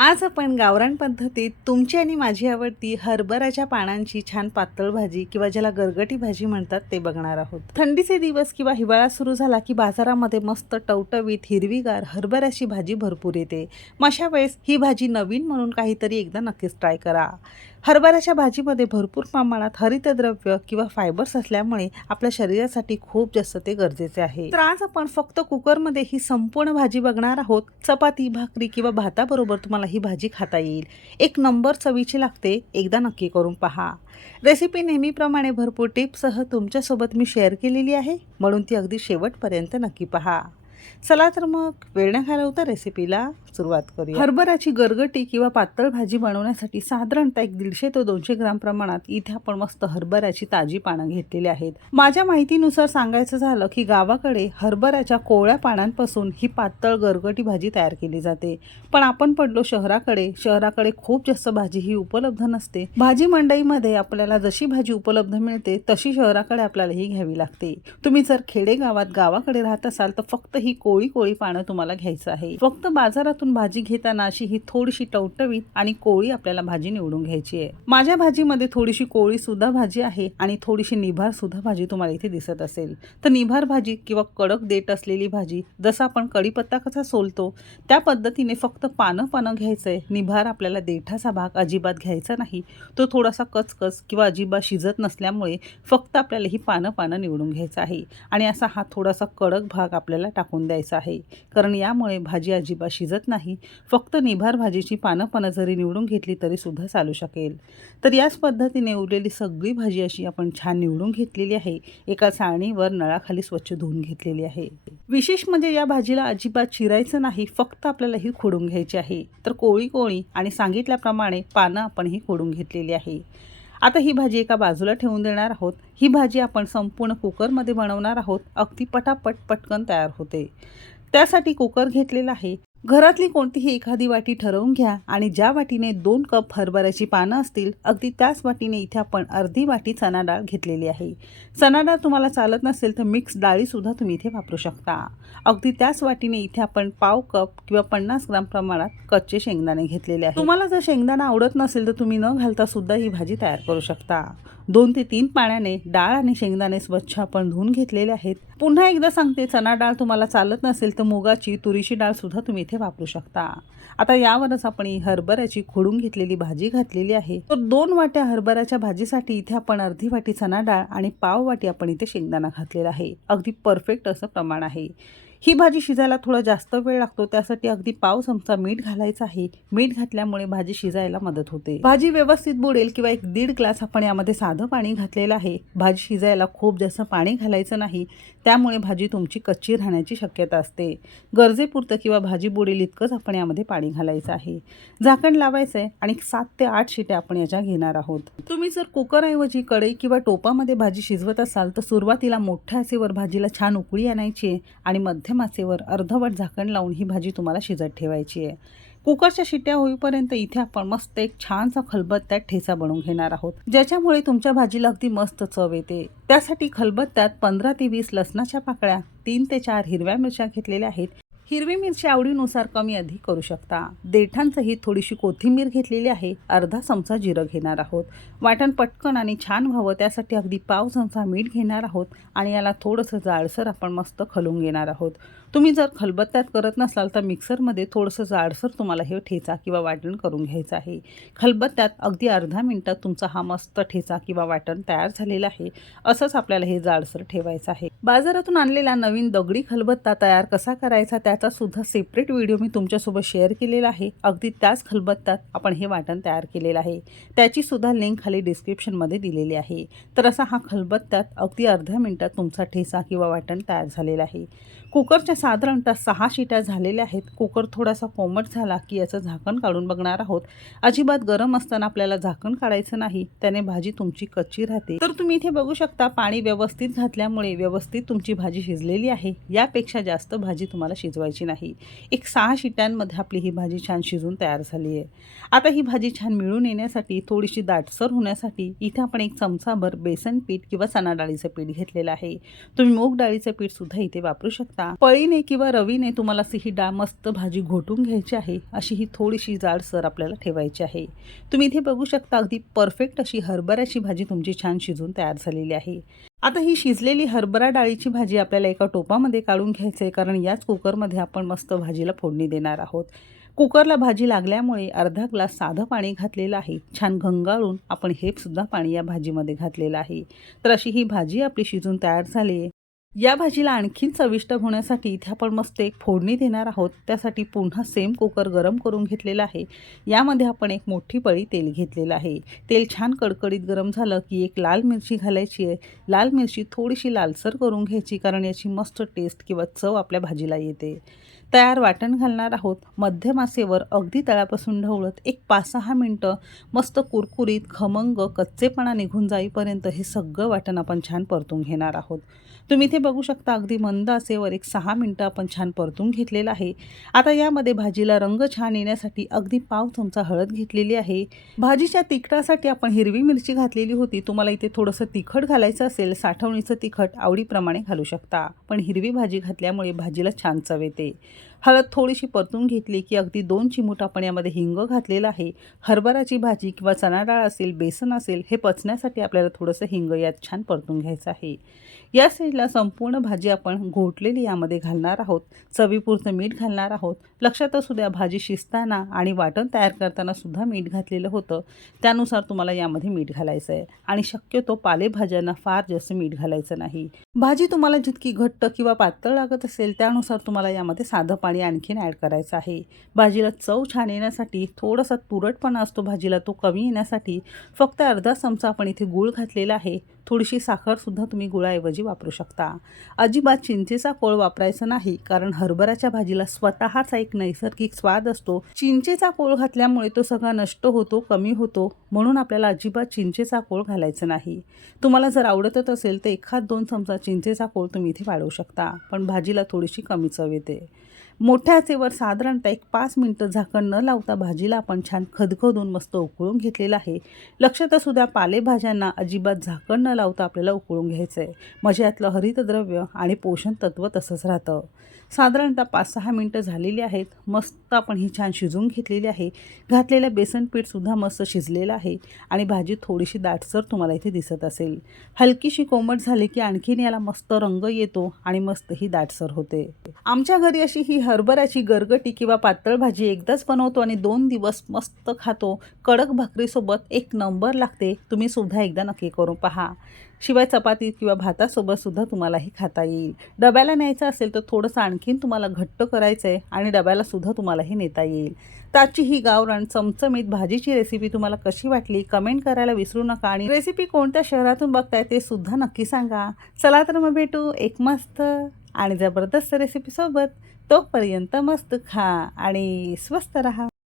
आज आपण गावरान पद्धतीत तुमची आणि माझी आवडती हरभऱ्याच्या पानांची छान पातळ भाजी किंवा ज्याला गरगटी भाजी म्हणतात ते बघणार आहोत. थंडीचे दिवस किंवा हिवाळा सुरू झाला की बाजारामध्ये मस्त टवटवीत हिरवीगार हरभऱ्याची भाजी भरपूर येते. अशा वेळेस ही भाजी नवीन म्हणून काहीतरी एकदा नक्कीच ट्राय करा. हरभऱ्याच्या भाजीमध्ये भरपूर प्रमाणात हरितद्रव्य किंवा फायबर्स असल्यामुळे आपल्या शरीरासाठी खूप जास्त ते गरजेचे आहे. तर आज आपण फक्त कुकरमध्ये ही संपूर्ण भाजी बघणार आहोत. चपाती, भाकरी किंवा भाताबरोबर तुम्हाला ही भाजी खाता येईल. एक नंबर चवीची लागते. एकदा नक्की करून पहा. रेसिपी नेहमीप्रमाणे भरपूर टिप्ससह तुमच्यासोबत मी शेअर केलेली आहे, म्हणून ती अगदी शेवटपर्यंत नक्की पहा. चला तर मग वेळ न घालवता रेसिपीला सुरुवात करूया. हरभऱ्याची गरगटी किंवा पातळ भाजी बनवण्यासाठी साधारणतः 150 ते 200 ग्राम प्रमाणात इथे आपण मस्त हरभऱ्याची ताजी पानं घेतलेली आहेत. माझ्या माहितीनुसार सांगायचं झालं की गावाकडे हरभऱ्याच्या कोवळ्या पानांपासून ही पातळ गरगटी भाजी तयार केली जाते. पण आपण पडलो शहराकडे खूप जास्त भाजी ही उपलब्ध नसते. भाजी मंडईमध्ये आपल्याला जशी भाजी उपलब्ध मिळते तशी शहराकडे आपल्याला ही घ्यावी लागते. तुम्ही जर गावाकडे राहत असाल तर फक्त ही कोळी पानं तुम्हाला घ्यायचं आहे. फक्त बाजारातून भाजी घेताना अशी ही थोडीशी टवटवीत आणि कोळी आपल्याला भाजी निवडून घ्यायची आहे. माझ्या भाजीमध्ये थोडीशी कोळी सुद्धा भाजी आहे आणि थोडीशी निभार सुद्धा भाजी तुम्हाला इथे दिसत असेल. तर निभार भाजी किंवा कडक देठ असलेली भाजी, जसं आपण कढीपत्ता कसा सोलतो त्या पद्धतीने फक्त पानं घ्यायचंय. निभार आपल्याला देठाचा भाग अजिबात घ्यायचा नाही. तो थोडासा कचकच किंवा अजिबात शिजत नसल्यामुळे फक्त आपल्याला ही पानं निवडून घ्यायचं आहे आणि असा हा थोडासा कडक भाग आपल्याला टाकून द्यायचा आहे, कारण यामुळे भाजी अजिबात शिजत नाही. फक्त निभार भाजीची पानं जरी निवडून घेतली तरी सुद्धा चालू शकेल. तर याच पद्धतीने उरलेली सगळी भाजी अशी आपण छान निवडून घेतलेली आहे. एका चाळणीवर नळाखाली स्वच्छ धुवून घेतलेली आहे. विशेष म्हणजे या भाजीला अजिबात चिरायचं नाही, फक्त आपल्याला ही खोडून घ्यायची आहे. तर कोळी आणि सांगितल्याप्रमाणे पानं आपण ही खोडून घेतलेली आहे. आता ही भाजी एका बाजूला ठेवून देणार आहोत. ही भाजी आपण संपूर्ण कुकरमध्ये बनवणार आहोत. अगदी पटकन तयार होते. त्यासाठी कुकर घेतलेला आहे. घरातली कोणतीही एखादी वाटी ठरवून घ्या आणि ज्या वाटीने 2 कप हरभऱ्याची पानं असतील अगदी त्याच वाटीने इथे आपण अर्धी वाटी चणा डाळ घेतलेली आहे. चणा डाळ तुम्हाला चालत नसेल तर मिक्स डाळीसुद्धा तुम्ही इथे वापरू शकता. अगदी त्याच वाटीने इथे आपण पाव कप किंवा 50 ग्राम प्रमाणात कच्चे शेंगदाणे घेतलेले आहेत. तुम्हाला जर शेंगदाणा आवडत नसेल तर तुम्ही न घालता सुद्धा ही भाजी तयार करू शकता. 2 ते 3 पाण्याने डाळ आणि शेंगदाणे स्वच्छ आपण धुवून घेतलेले आहेत. पुन्हा एकदा सांगते, चणा डाळ तुम्हाला चालत नसेल तर मुगाची, तुरीची डाळ सुद्धा तुम्ही इथे वापरू शकता. आता यावरच आपण ही हरभऱ्याची खोडून घेतलेली भाजी घातलेली आहे. तर 2 वाट्या हरभऱ्याच्या भाजीसाठी इथे आपण अर्धी वाटी चणा डाळ आणि पाव वाटी आपण इथे शेंगदाणा घातलेला आहे. अगदी परफेक्ट असं प्रमाण आहे. ही भाजी शिजायला थोडा जास्त वेळ लागतो, त्यासाठी अगदी पाव चमचा मीठ घालायचं आहे. मीठ घातल्यामुळे भाजी शिजायला मदत होते. भाजी व्यवस्थित बुडेल किंवा 1-1.5 ग्लास आपण यामध्ये साधं पाणी घातलेलं आहे. भाजी शिजायला खूप जास्त पाणी घालायचं नाही, त्यामुळे भाजी तुमची कच्ची राहण्याची शक्यता असते. गरजेपुरतं किंवा भाजी बुडेल इतकंच आपण यामध्ये पाणी घालायचं आहे. झाकण लावायचं आहे आणि 7 ते 8 शिट्या आपण याच्या घेणार आहोत. तुम्ही जर कुकरऐवजी कढई किंवा टोपामध्ये भाजी शिजवत असाल तर सुरुवातीला मोठ्या आचेवर भाजीला छान उकळी आणायची आहे आणि मध्यम आचेवर अर्धवट झाकण लावून ही भाजी तुम्हाला शिजत ठेवायची आहे. कुकरच्या शिट्या होईपर्यंत इथे आपण मस्त एक छानसा खलबत्त्यात ठेचा बनवून घेणार आहोत, ज्याच्यामुळे तुमच्या भाजीला अगदी मस्त चव येते. त्यासाठी खलबत्त्यात 15 ते 20 लसणाच्या पाकळ्या, 3 ते 4 हिरव्या मिरच्या घेतलेल्या आहेत. हिरवी मिरची आवडीनुसार कमी अधिक करू शकता. देठांसहित थोडीशी कोथिंबीर घेतलेली आहे. अर्धा चमचा जिरं घेणार आहोत. वाटण पटकन आणि छान व्हावं त्यासाठी अगदी पाव चमचा मीठ घेणार आहोत आणि याला थोडंसं जाडसर आपण मस्त खलून घेणार आहोत. तुम्ही जर खलबत्त्यात करत नसाल तर मिक्सरमध्ये थोडंसं जाडसर तुम्हाला हे ठेचा किंवा वाटण करून घ्यायचं आहे. खलबत्त्यात अगदी अर्धा मिनिटात तुमचा हा मस्त ठेचा किंवा वाटण तयार झालेला आहे. असंच आपल्याला हे जाडसर ठेवायचं आहे. बाजारातून आणलेला नवीन दगडी खलबत्ता तयार कसा करायचा त्याचा सुद्धा सेपरेट व्हिडिओ मी तुमच्यासोबत शेअर केलेला आहे. अगदी त्याच खलबत्त्यात आपण हे वाटण तयार केलेलं आहे. त्याची सुद्धा लिंक खाली डिस्क्रिप्शनमध्ये दिलेली आहे. तर असा हा खलबत्त्यात अगदी अर्ध्या मिनिटात तुमचा ठेचा किंवा वाटण तयार झालेला आहे. कुकरच्या साधारणतः 6 शिट्या झालेल्या आहेत. कुकर थोडासा कोमट झाला की याचं झाकण काढून बघणार आहोत. अजिबात गरम असताना आपल्याला झाकण काढायचं नाही, त्याने भाजी तुमची कच्ची राहते. तर तुम्ही इथे बघू शकता पाणी व्यवस्थित घातल्यामुळे व्यवस्थित तुमची भाजी शिजलेली आहे. यापेक्षा जास्त भाजी तुम्हाला शिजवायची नाही. एक 6 शिट्यांमध्ये आपली ही भाजी छान शिजून तयार झाली आहे. आता ही भाजी छान मिळून येण्यासाठी, थोडीशी दाटसर होण्यासाठी इथे आपण 1 चमचाभर बेसन पीठ किंवा चणा डाळीचं पीठ घेतलेलं आहे. तुम्ही मूग डाळीचं पीठ सुद्धा इथे वापरू शकता. शकता. पळीने किंवा रवीने तुम्हाला ही डाळ मस्त भाजी घोटून घ्यायची आहे. अशी ही थोडीशी जाडसर आपल्याला ठेवायची आहे. तुम्ही इथे बघू शकता अगदी परफेक्ट अशी हरभऱ्याची भाजी तुमची छान शिजून तयार झालेली आहे. आता ही शिजलेली हरभरा डाळीची भाजी आपल्याला एका टोपामध्ये काढून घ्यायची आहे, कारण याच कुकरमध्ये आपण मस्त भाजीला फोडणी देणार आहोत. कुकरला भाजी लागल्यामुळे अर्धा ग्लास साधं पाणी घातलेलं आहे. छान घंगाळून आपण हे सुद्धा पाणी या भाजीमध्ये घातलेलं आहे. तर अशी ही भाजी आपली शिजून तयार झाली आहे. या भाजीला आणखीन चविष्ट होण्यासाठी इथे आपण मस्त एक फोडणी देणार आहोत. त्यासाठी पुन्हा सेम कुकर गरम करून घेतलेला आहे. यामध्ये आपण एक मोठी पळी तेल घेतलेलं आहे. तेल छान कडकडीत गरम झालं की एक लाल मिरची घालायची आहे. लाल मिरची थोडीशी लालसर करून घ्यायची, कारण याची मस्त टेस्ट किंवा चव आपल्या भाजीला येते. तयार वाटण घालणार आहोत. मध्यम आचेवर अगदी तळापासून ढवळत एक 5-6 मिनटं मस्त कुरकुरीत खमंग कच्चेपणा निघून जाईपर्यंत हे सगळं वाटण आपण छान परतून घेणार आहोत. तुम्ही इथे बघू शकता अगदी मंद आचेवर एक 6 मिनटं आपण छान परतून घेतलेलं आहे. आता यामध्ये भाजीला रंग छान येण्यासाठी अगदी पाव चमचा हळद घेतलेली आहे. भाजीच्या तिखटासाठी आपण हिरवी मिरची घातलेली होती. तुम्हाला इथे थोडंसं तिखट घालायचं असेल, साठवणीचं तिखट आवडीप्रमाणे घालू शकता, पण हिरवी भाजी घातल्यामुळे भाजीला छान चव येते. हळद थोडीशी परतून घेतली की अगदी 2 चिमूट आपण यामध्ये हिंग घातलेलं आहे. हरभराची भाजी किंवा चणा डाळ असेल, बेसन असेल, हे पचण्यासाठी आपल्याला थोडंसं हिंग यात छान परतून घ्यायचं आहे. या साईडला संपूर्ण भाजी आपण घोटलेली यामध्ये घालणार आहोत. चवीपुरतं मीठ घालणार आहोत. लक्षात असू द्या, भाजी शिजताना आणि वाटण तयार करताना सुद्धा मीठ घातलेलं होतं. त्यानुसार तुम्हाला यामध्ये मीठ घालायचं आहे आणि शक्यतो पालेभाज्यांना फार जास्त मीठ घालायचं नाही. भाजी तुम्हाला जितकी घट्ट किंवा पातळ लागत असेल त्यानुसार तुम्हाला यामध्ये साधं पाणी आणखीन ॲड करायचं आहे. भाजीला चव छान येण्यासाठी थोडासा तुरटपणा असतो भाजीला, तो कमी येण्यासाठी फक्त अर्धा चमचा आपण इथे गूळ घातलेला आहे. थोडीशी साखरसुद्धा तुम्ही गुळाऐवजी वापरू शकता. अजिबात चिंचेचा कोळ वापरायचा नाही, कारण हरभऱ्याच्या भाजीला स्वतःचा एक नैसर्गिक स्वाद असतो. चिंचेचा कोळ घातल्यामुळे तो सगळा नष्ट होतो, कमी होतो, म्हणून आपल्याला अजिबात चिंचेचा कोळ घालायचा नाही. तुम्हाला जर आवडतच असेल तर 1-2 चमचा चिंचेचा कोळ तुम्ही इथे वाढवू शकता, पण भाजीला थोडीशी कमी चव येते. मोठ्या आचेवर साधारणतः एक 5 मिनटं झाकण न लावता भाजीला आपण छान खदखदून मस्त उकळून घेतलेलं आहे. लक्षात असू द्या, पालेभाज्यांना अजिबात झाकण न लावता आपल्याला उकळून घ्यायचं आहे, म्हणजे यातलं हरितद्रव्य आणि पोषण तत्व तसंच राहतं. साधारणतः 5-6 मिनटं झालेली आहेत. मस्त आपण ही छान शिजून घेतलेली आहे. घातलेलं बेसन पीठसुद्धा मस्त शिजलेलं आहे आणि भाजी थोडीशी दाटसर तुम्हाला इथे दिसत असेल. हलकीशी कोमट झाली की आणखीन याला मस्त रंग येतो आणि मस्त ही दाटसर होते. आमच्या घरी अशी ही हरभऱ्याची गरगटी किंवा पातळ भाजी एकदाच बनवतो आणि 2 दिवस मस्त खातो. कडक भाकरीसोबत एक नंबर लागते. तुम्ही सुद्धा एकदा नक्की करून पहा. शिवाय चपाती किंवा भातासोबत सुद्धा तुम्हाला हे खाता येईल. डब्याला न्यायचं असेल तर थोडंसं आणखीन तुम्हाला घट्ट करायचं आहे आणि डब्याला सुद्धा तुम्हाला हे नेता येईल. त्याची ही गावरान चमचमीत भाजीची रेसिपी तुम्हाला कशी वाटली कमेंट करायला विसरू नका आणि रेसिपी कोणत्या शहरातून बघताय ते सुद्धा नक्की सांगा. चला तर मग भेटू एक मस्त आणि जबरदस्त रेसिपीसोबत. तोपर्यंत मस्त खा आणि स्वस्त रहा.